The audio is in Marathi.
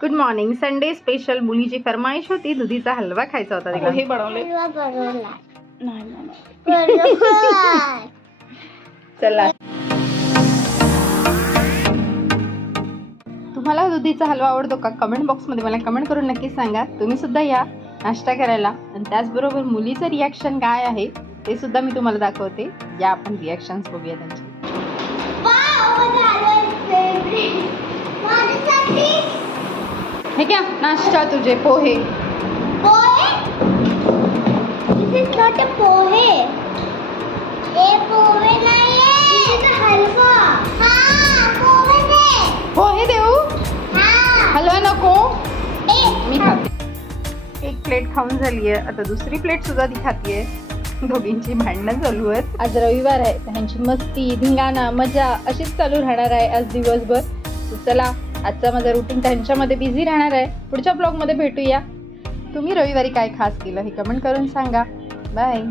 Good morning. संडे स्पेशल मुलीची फरमाईश होती, दुधीचा हलवा खायचा होता तिला. हे बनवले चला, तुम्हाला दुधीचा हलवा आवडतो का? कमेंट बॉक्स मध्ये मला कमेंट करून नक्की सांगा. तुम्ही सुद्धा या नाश्ता करायला. आणि त्याचबरोबर मुलीचं रिॲक्शन काय आहे ते सुद्धा मी तुम्हाला दाखवते. या आपण रिॲक्शन्स बघूया त्यांचे. हे क्या नाश्ता तुझे पोहे. पोहे देऊ? हलवा नको? मी खाते. एक प्लेट खाऊन झाली आहे, आता दुसरी प्लेट सुद्धा ती खातीये. दोघींची भांडणं चालू आहेत. आज रविवार आहे, त्यांची मस्ती धिंगाणा मजा अशीच चालू राहणार आहे आज दिवसभर. चला, आजचा माझा रुटीन त्यांच्यामध्ये बिझी राहणार आहे. पुढच्या ब्लॉगमध्ये भेटूया. तुम्ही रविवारी काय खास केलं हे कमेंट करून सांगा. बाय.